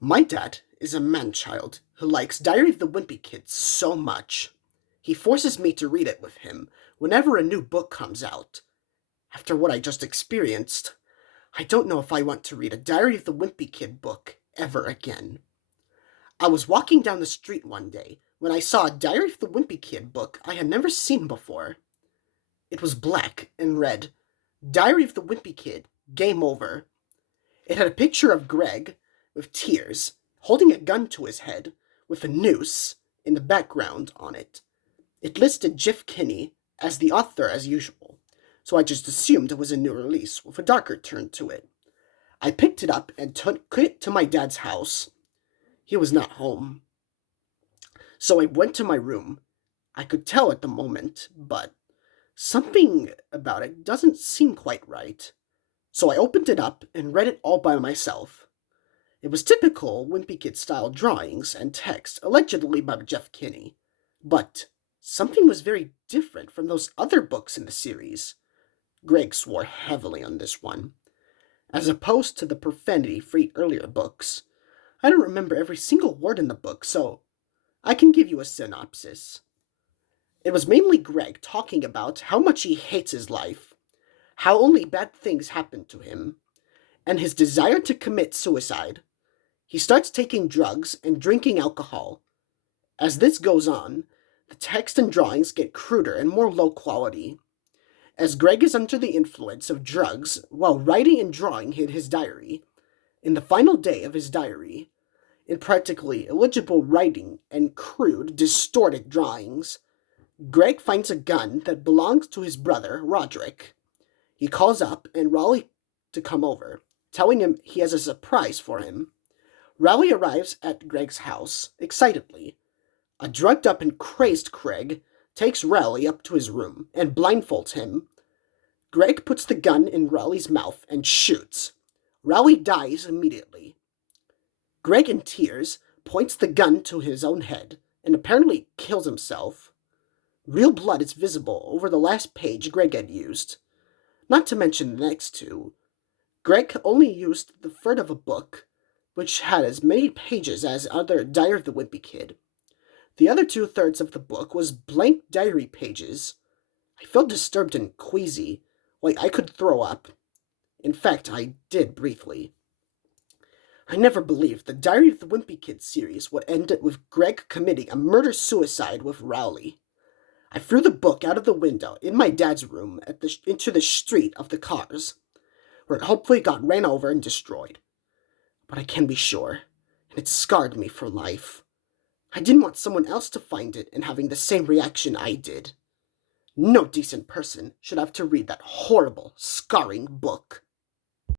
My dad is a man-child who likes Diary of the Wimpy Kid so much. He forces me to read it with him whenever a new book comes out. After what I just experienced, I don't know if I want to read a Diary of the Wimpy Kid book ever again. I was walking down the street one day when I saw a Diary of the Wimpy Kid book I had never seen before. It was black and read, Diary of the Wimpy Kid, Game Over. It had a picture of Greg, with tears, holding a gun to his head, with a noose in the background on it. It listed Jeff Kinney as the author as usual, so I just assumed it was a new release with a darker turn to it. I picked it up and took it to my dad's house. He was not home. So I went to my room. I could tell at the moment, but something about it doesn't seem quite right. So I opened it up and read it all by myself. It was typical Wimpy Kid style drawings and text, allegedly by Jeff Kinney. But something was very different from those other books in the series. Greg swore heavily on this one. As opposed to the profanity-free earlier books, I don't remember every single word in the book, so I can give you a synopsis. It was mainly Greg talking about how much he hates his life, how only bad things happen to him, and his desire to commit suicide. He starts taking drugs and drinking alcohol. As this goes on, the text and drawings get cruder and more low quality. As Greg is under the influence of drugs while writing and drawing in his diary, in the final day of his diary, in practically illegible writing and crude, distorted drawings, Greg finds a gun that belongs to his brother, Roderick. He calls up and Raleigh to come over, telling him he has a surprise for him. Raleigh arrives at Greg's house, excitedly. A drugged up and crazed Greg takes Raleigh up to his room and blindfolds him. Greg puts the gun in Raleigh's mouth and shoots. Raleigh dies immediately. Greg, in tears, points the gun to his own head and apparently kills himself. Real blood is visible over the last page Greg had used. Not to mention the next two. Greg only used the third of a book, which had as many pages as other Diary of the Wimpy Kid. The other 2/3 of the book was blank diary pages. I felt disturbed and queasy, like I could throw up. In fact, I did briefly. I never believed the Diary of the Wimpy Kid series would end with Greg committing a murder-suicide with Rowley. I threw the book out of the window in my dad's room into the street of the cars, where it hopefully got ran over and destroyed. But I can be sure, and it scarred me for life. I didn't want someone else to find it and having the same reaction I did. No decent person should have to read that horrible, scarring book.